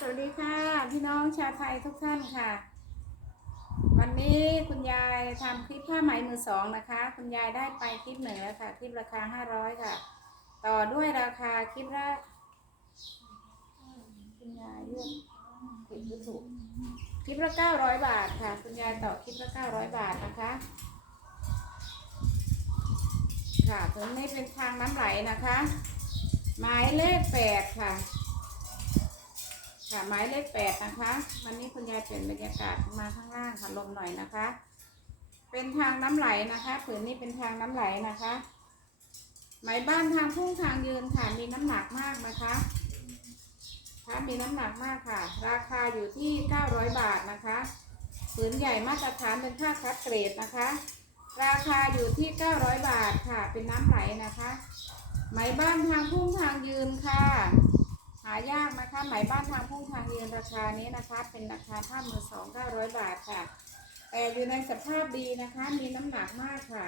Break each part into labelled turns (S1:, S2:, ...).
S1: สวัสดีค่ะ พี่น้องชาวไทยทุกท่านค่ะ วันนี้คุณยายทำคลิปผ้าไหมมือสองนะคะ คุณยายได้ไปคลิปหนึ่งแล้วค่ะ คลิปราคาห้าร้อยค่ะ ต่อด้วยราคาคลิปละคุณยายเลือกผิดหรือถูกคลิปละเก้าร้อยบาทค่ะ คุณยายต่อคลิปละเก้าร้อยบาทนะคะ ค่ะตรงนี้เป็นทางน้ำไหลนะคะ หมายเลขแปดค่ะ ค่ะหมายเลขแปดนะคะ วันนี้คุณยายเปลี่ยนบรรยากาศมาข้างล่างค่ะลมหน่อยนะคะ เป็นทางน้ำไหลนะคะผืนนี้เป็นทางน้ำไหลนะคะหมายบ้านทางพุ่งทางยืนค่ะมีน้ำหนักมากนะคะค่ะมีน้ำหนักมากค่ะ ราคาอยู่ที่ 900 บาทนะคะผืนใหญ่มาตรฐานเป็นผ้าคัดเกรดนะคะ ราคาอยู่ที่ 900 บาทค่ะ เป็นน้ำไหลนะคะ ไหมบ้านทางพุ่งทางยืนค่ะายากนะคะไหมบ้านทางพุ่งทางยืนราคานี้นะคะ เป็นราคาผ้ามือสองเก้าร้อยบาทค่ะ แต่อยู่ในสภาพดีนะคะ มีน้ำหนักมากค่ะ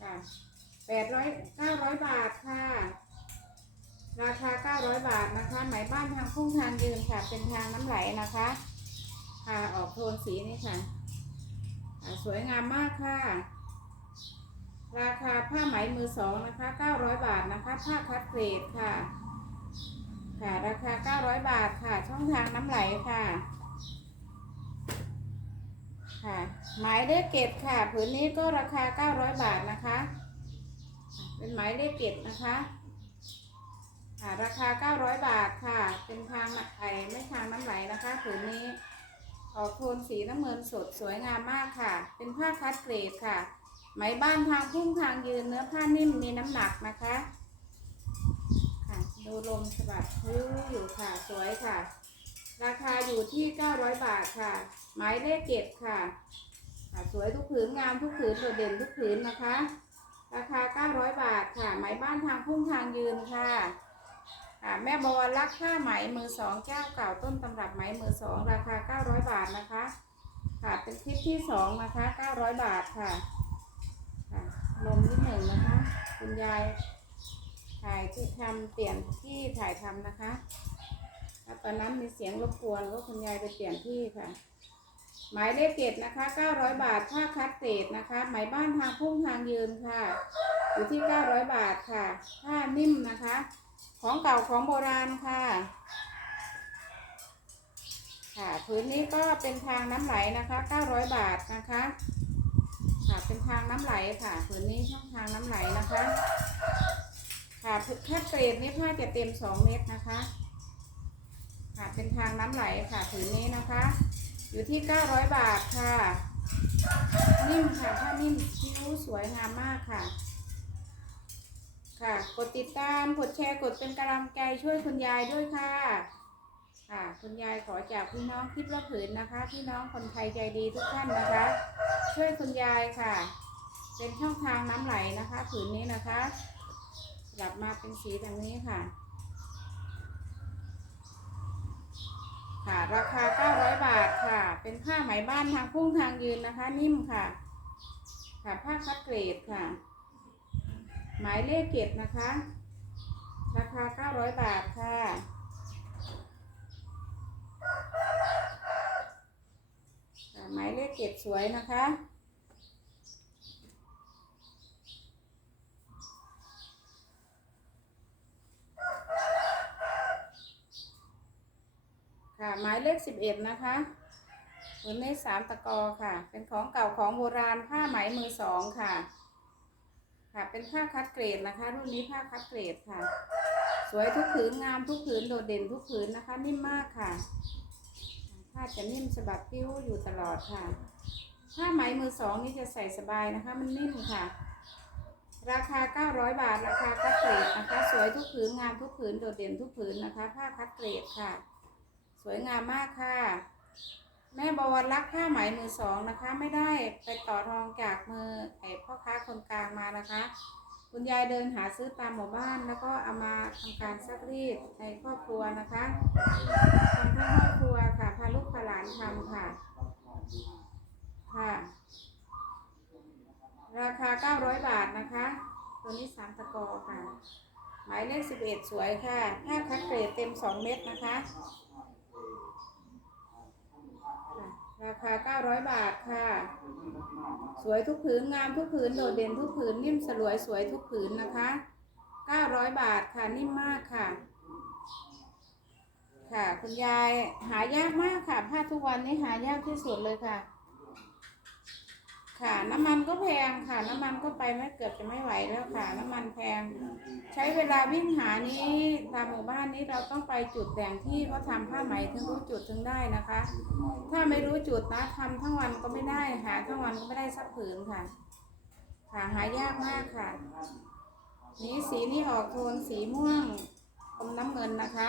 S1: ค่ะแปดร้อยเก้าร้อยบาทค่ะ ราคาเก้าร้อยบาทนะคะไหมบ้านทางพุ่งทางยืนค่ะ เป็นทางน้ำไหลนะคะค่ะออกโทนสีนี้ค่ะอ่าสวยงามมากค่ะ ราคาผ้าไหมมือสองนะคะ900บาทนะคะ ผ้าคัดเกรดค่ะ ค่ะ ราคา 900 บาทค่ะ ช่องทางน้ำไหลค่ะ ค่ะหมายเลขเกตค่ะ ผืนนี้ก็ราคา 900 บาทนะคะ เป็นหมายเลขเกตนะคะค่ะราคา 900 บาทค่ะ เป็นทางไอไม่ทางน้ำไหลนะคะผืนนี้ ออกโทนสีน้ำเงินสดสวยงามมากค่ะ เป็นผ้าคัดเกรดค่ะ ไหมบ้านทางพุ่งทางยืนเนื้อผ้านิ่มมีน้ำหนักนะคะค่ะ ดูลมสะบัดพื้นอยู่ค่ะ สวยค่ะ ราคาอยู่ที่ 900 บาทค่ะ หมายเลขเก็บค่ะ ค่ะ สวยทุกผืนงามทุกผืนโดดเด่นทุกผืนนะคะ ราคา 900 บาทค่ะไหมบ้านทางพุ่งทางยืนค่ะค่ะแม่บวรรักผ้าไหมมือสองเจ้าเก่าต้นตำรับไหมมือสองราคา 900 บาทนะคะ ค่ะเป็นคลิปที่สองนะคะ 900 บาทค่ะค่ะลมนิดหนึ่งนะคะ คุณยาย ถ่ายที่ทำเปลี่ยนที่ถ่ายทำนะคะตอนนั้นมีเสียงรบกวนก็คุณยายไปเปลี่ยนที่ค่ะ หมายเลขเกตนะคะ 900 บาทผ้าคัดเศษนะคะ หมายบ้านทางพุ่งทางยืนค่ะ อยู่ที่ 900 บาทค่ะผ้านิ่มนะคะ ของเก่าของโบราณค่ะ ค่ะพื้นนี้ก็เป็นทางน้ำไหลนะคะ 900 บาทนะคะค่ะเป็นทางน้ำไหลค่ะผืนนี้ช่องทางน้ำไหลนะคะ ค่ะแค่เกรดนี้ผ้าจะเต็มสองเมตรนะคะ ค่ะเป็นทางน้ำไหลค่ะผืนนี้นะคะ อยู่ที่เก้าร้อยบาทค่ะ นิ่มค่ะผ้านิ่มคิ้วสวยงามมากค่ะ ค่ะ กดติดตามกดแชร์กดเป็นกำลังใจช่วยคุณยายด้วยค่ะค่ะคุณยายขอจากพี่น้องคลิปละผืนนะคะพี่น้องคนไทยใจดีทุกท่านนะคะ ช่วยคุณยายค่ะ เป็นช่องทางน้ำไหลนะคะ ผืนนี้นะคะ กลับมาเป็นสีแบบนี้ค่ะ ค่ะราคา 900 บาทค่ะ เป็นผ้าไหมบ้านทางพุ่งทางยืนนะคะ นิ่มค่ะ ค่ะผ้าคัดเกรดค่ะ หมายเลขเก็บนะคะ ราคา 900 บาทค่ะค่ะหมายเลขเก็บสวยนะคะ ค่ะ หมายเล ขสิบเอ็ดนะคะผืนนี้สามตะกอค่ะ เป็นของเก่าของโบราณผ้าไหมมือสองค่ะ ค่ะ เป็นผ้าคัดเกรดนะคะ รุ่นนี้ผ้าคัดเกรดค่ะ สวยทุกผืนงามทุกผืนโดดเด่นทุกผืนนะคะ นิ่มมากค่ะผ้าจะนิ่มสะบัดพิ้วอยู่ตลอดค่ะ ผ้าไหมมือสองนี่จะใส่สบายนะคะ มันนิ่มค่ะ ราคา 900 บาท ราคาคัดเกรดนะคะ สวยทุกผืนงามทุกผืนโดดเด่นทุกผืนนะคะ ผ้าคัดเกรดค่ะ วยงามมากค่ะ แม่บวรรักผ้าไหมมือสองนะคะ ไม่ได้ไปต่อทองจากมือไอ้พ่อค้าคนกลางมานะคะ คุณยายเดินหาซื้อตามหมู่บ้านแล้วก็เอามาทำการซักรีดในครอบครัวนะคะทำเพื่อครอบครัวค่ะพาลูกพาหลานทำค่ะ ค่ะ ราคา 900 บาทนะคะตัวนี้สามตะกอค่ะ หมายเลข 11 สวยค่ะ ผ้าคัดเกรดเต็ม 2 เม็ดนะคะ ราคา 900 บาทค่ะ สวยทุกผืนงามทุกผืนโดดเด่นทุกผืนนิ่มสลวยสวยทุกผืนนะคะ 900 บาทค่ะนิ่มมากค่ะ ค่ะคุณยายหายากมากค่ะผ้าทุกวันนี้หายากที่สุดเลยค่ะ ค่ะ น้ำมันก็แพงค่ะ น้ำมันก็ไปไม่เกือบจะไม่ไหวแล้วค่ะ น้ำมันแพง ใช้เวลาวิ่งหานี้ตามหมู่บ้านนี้เราต้องไปจุดแต่งที่เขาทำผ้าไหมถึงรู้จุดถึงได้นะคะ ถ้าไม่รู้จุดนะทำทั้งวันก็ไม่ได้หาทั้งวันก็ไม่ได้สักผืนค่ะ ค่ะหายากมากค่ะ นี้สีนี้ออกโทนสีม่วงอมน้ำเงินนะคะ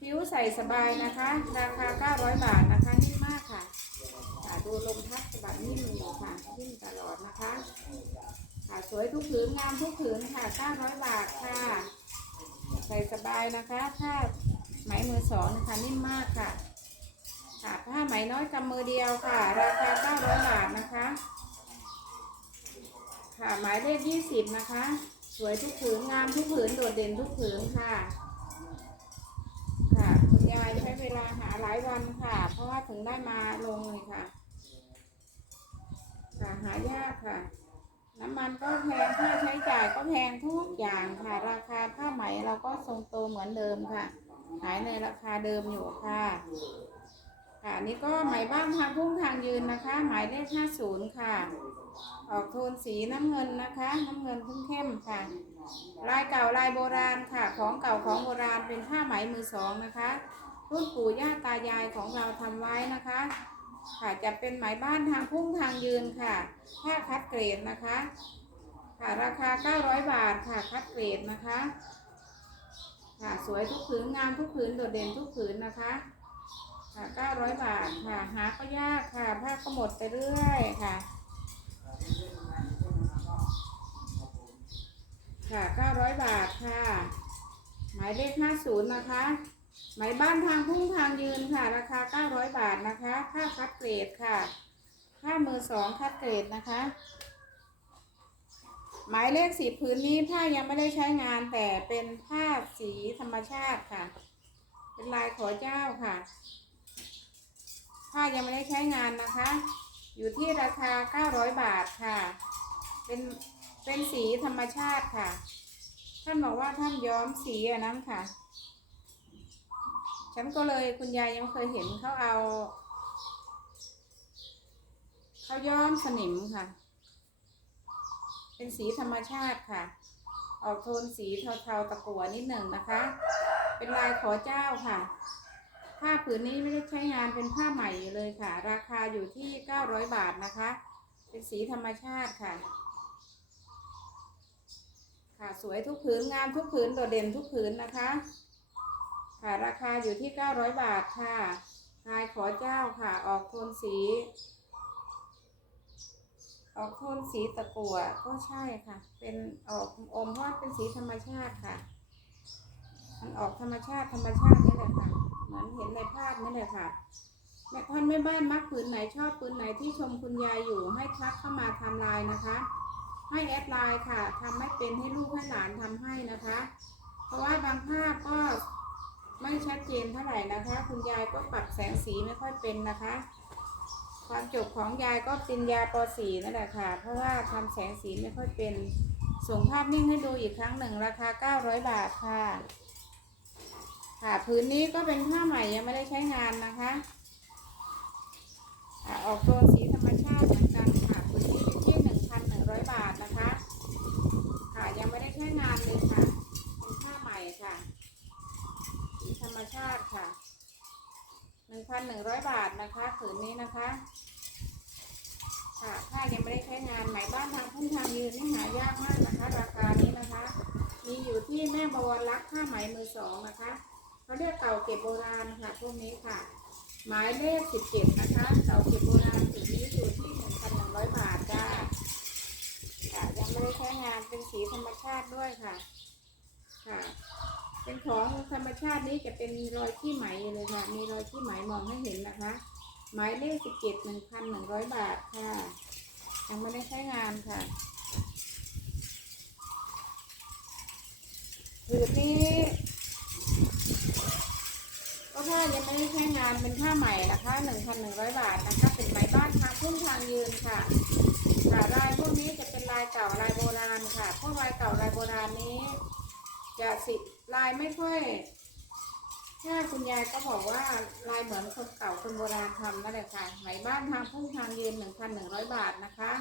S1: ผิวใส่สบายนะคะ ราคา 900 บาทนะคะนิ่มมากค่ะ ค่ะดูลมพัดสะบัดนิ่มอยู่ค่ะนิ่มตลอดนะคะ ค่ะสวยทุกผืนงามทุกผืนค่ะ900 บาทค่ะ ใส่สบายนะคะผ้าไหมมือสองนะคะนิ่มมากค่ะ ค่ะผ้าไหมน้อยกำมือเดียวค่ะ ราคา900บาทนะคะ ค่ะหมายเลข20 นะคะ สวยทุกผืนงามทุกผืนโดดเด่นทุกผืนค่ะค่ะคุณยายใช้เวลาหาหลายวันค่ะ เพราะว่าถึงได้มาลงเลยค่ะ ค่ะหายากค่ะ น้ำมันก็แพงค่าใช้จ่ายก็แพงทุกอย่างค่ะ ราคาผ้าไหมเราก็ทรงตัวเหมือนเดิมค่ะ ขายในราคาเดิมอยู่ค่ะ ค่ะนี่ก็ไหมบ้านทางพุ่งทางยืนนะคะ หมายเลข50ค่ะ ออกโทนสีน้ำเงินนะคะ น้ำเงินเข้มๆค่ะ ลายเก่าลายโบราณค่ะ ของเก่าของโบราณเป็นผ้าไหมมือสองนะคะรุ่นปู่ย่าตายายของเราทำไว้นะคะ ค่ะจะเป็นไหมบ้านทางพุ่งทางยืนค่ะผ้าคัดเกรดนะคะ ค่ะราคา 900 บาทค่ะคัดเกรดนะคะ ค่ะสวยทุกผืนงามทุกผืนโดดเด่นทุกผืนนะคะค่ะ900 บาทค่ะหาก็ยากค่ะผ้าก็หมดไปเรื่อยค่ะค่ะ900 บาทค่ะ หมายเลข50นะคะ ไหมบ้านทางพุ่งทางยืนค่ะ ราคา 900 บาทนะคะค่าคัดเกรดค่ะค่ามือสองคัดเกรดนะคะ หมายเลขสีพื้นนี้ผ้ายังไม่ได้ใช้งานแต่เป็นผ้าสีธรรมชาติค่ะ เป็นลายขอเจ้าค่ะ ผ้ายังไม่ได้ใช้งานนะคะ อยู่ที่ราคา 900 บาทค่ะ เป็นเป็นสีธรรมชาติค่ะ ท่านบอกว่าท่านย้อมสีอันนั้นค่ะ ฉันก็เลยคุณยายยังเคยเห็นเขาเอาเขาย้อมสนิมค่ะ เป็นสีธรรมชาติค่ะ ออกโทนสีเทาๆตะกั่วนิดหนึ่งนะคะ เป็นลายขอเจ้าค่ะ ผ้าผืนนี้ไม่ได้ใช้งานเป็นผ้าใหม่เลยค่ะ ราคาอยู่ที่ 900 บาทนะคะ เป็นสีธรรมชาติค่ะ ค่ะสวยทุกผืนงามทุกผืนโดดเด่นทุกผืนนะคะ ค่ะ ราคาอยู่ที่ 900 บาทค่ะลายขอเจ้าค่ะ ออกโทนสี ออกโทนสีตะกั่วก็ใช่ค่ะ เป็นออกอมเพราะเป็นสีธรรมชาติค่ะ มันออกธรรมชาติธรรมชาตินี่แหละค่ะ เหมือนเห็นในภาพนี่แหละค่ะแม่ท่านแม่บ้านมักผืนไหนชอบผืนไหนที่ชมคุณยายอยู่ให้ทักเข้ามาทำลายนะคะ ให้แอดไลน์ค่ะทำไม่เป็นให้ลูกให้หลานทำให้นะคะ เพราะว่าบางภาพก็ ไม่ชัดเจนเท่าไหร่นะคะ คุณยายก็ปรับแสงสีไม่ค่อยเป็นนะคะ ความจบของยายก็เปริญญาป .4 นั่นแหละค่ะ เพราะว่าทำแสงสีไม่ค่อยเป็น ส่งภาพนิ่งให้ดูอีกครั้งหนึ่งราคา 900 บาทค่ะ ค่ะพื้นนี้ก็เป็นผ้าใหม่ยังไม่ได้ใช้งานนะคะออกโทนสีธรรมชาติเหมือนกันค่ะพื้นนี้อยู่ที่ 1,100 บาทนะคะ ค่ะยังไม่ได้ใช้งานเลยค่ะ เป็นผ้าใหม่ค่ะ สีธรรมชาติค่ะ 1,100 บาทนะคะผื นะคะค่ะถ้ายังไม่ได้ใช้งานไหมบ้านทางพุ่งทางยืนนี่หายากมากนะคะ ราคานี้นะคะ มีอยู่ที่แม่บวรรักผ้าไหมมือสองนะคะเขาเรียกเก่าเก็บโบราณค่ะพวกนี้ค่ะ หมายเลขสิบเจ็ดนะคะเก่าเก็บโบราณสีนี้อยู่ที่หนึ่งพันหนึ่งร้อยบาทจ้าค่ะยังไม่ได้ใช้งานเป็นสีธรรมชาติด้วยค่ะค่ะเป็นของธรรมชาตินี้จะเป็นรอยขี้ไหมเลยค่ะ มีรอยขี้ไหมมองให้เห็นนะคะ หมายเลขสิบเจ็ดหนึ่งพันหนึ่งร้อยบาทค่ะ ยังไม่ได้ใช้งานค่ะผืนนี้ก็ผ้ายังไม่ได้ใช้งานเป็นผ้าใหม่นะคะ1,100บาทนะคะ เป็นไหมบ้านทางพุ่งทางยืนค่ะค่ะลายพวกนี้จะเป็นลายเก่าลายโบราณค่ะพวกลายเก่าลายโบราณนี้ จะสิลายไม่ค่อย ถ้าคุณยายก็บอกว่าลายเหมือนคนเก่าคนโบราณทำนั่นแหละค่ะไหมบ้านทางพุ่งทางเยืน1,100บาทนะคะ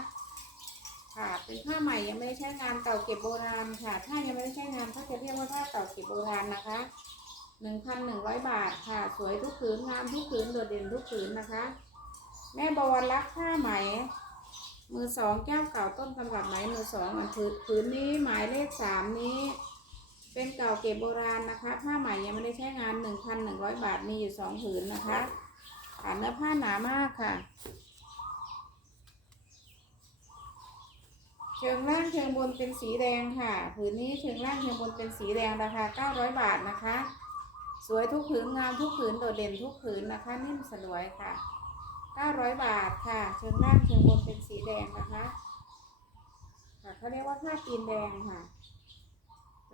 S1: ค่ะเป็นผ้าใหม่ยังไม่ได้ใช้งานเก่าเก็บโบราณค่ะ ถ้ายังไม่ได้ใช้งานก็จะเรียกว่าผ้าเก่าเก็บโบราณนะคะหนึ่งพันหนึ่งร้อยบาทค่ะ สวยทุกผืนงามทุกผืนโดดเด่นทุกผืนนะคะ แม่บวรรักผ้าไหม มือสองแก้วเก่าต้นตำรับไหมมือสองอันผืนนี้หมายเลขสามนี้ เป็นเก่าเก็บโบราณนะคะ ผ้าไหม่ยังไม่ได้ใช้งานหนึ่งพันหนึ่งร้อยบาทมีอยู่สองผืนนะคะค่ะเนื้อผ้าหนามากค่ะ เชิงล่างเชิงบนเป็นสีแดงค่ะ ผืนนี้เชิงล่างเชิงบนเป็นสีแดงราคา 900 บาทนะคะ สวยทุกผืนงามทุกผืนโดดเด่นทุกผืนนะคะ นิ่มสลวยค่ะ 900 บาทค่ะ เชิงล่างเชิงบนเป็นสีแดงนะคะค่ะเขาเรียกว่าผ้าตีนแดงค่ะ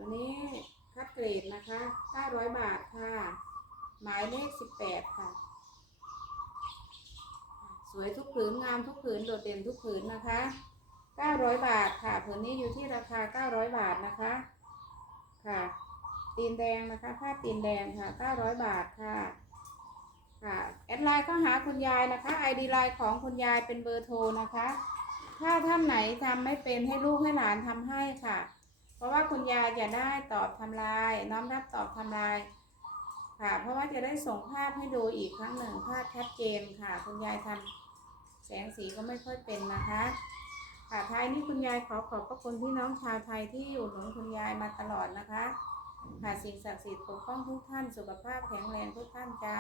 S1: ตัวนี้คัดเกรดนะคะ900 บาทค่ะ หมายเลข 18 ค่ะ สวยทุกผืนงามทุกผืนโดดเด่นทุกผืนนะคะ 900 บาทค่ะผืนนี้อยู่ที่ราคา 900 บาทนะคะ ค่ะ ตีนแดงนะคะผ้าตีนแดงค่ะ 900 บาทค่ะค่ะแอดไลน์เข้าหาคุณยายนะคะ ID ไลน์ของคุณยายเป็นเบอร์โทรนะคะ ถ้าท่านไหนทำไม่เป็นให้ลูกให้หลานทำให้ค่ะ ราะว่าคุณยายจะได้ตอบทำลาย น้อมรับตอบทำลาย ค่ะ เพราะว่าจะได้ส่งภาพให้ดูอีกครั้งหนึ่งภาพชัดเจนค่ะ คุณยายทำแสงสีก็ไม่ค่อยเป็นนะคะ ค่ะท้ายนี้คุณยายขอขอบพระคุณพี่น้องชาวไทยที่อุดหนุนคุณยายมาตลอดนะคะค่ะสิ่งศักดิ์สิทธิ์ปกป้องทุกท่านสุขภาพแข็งแรงทุกท่านจ้า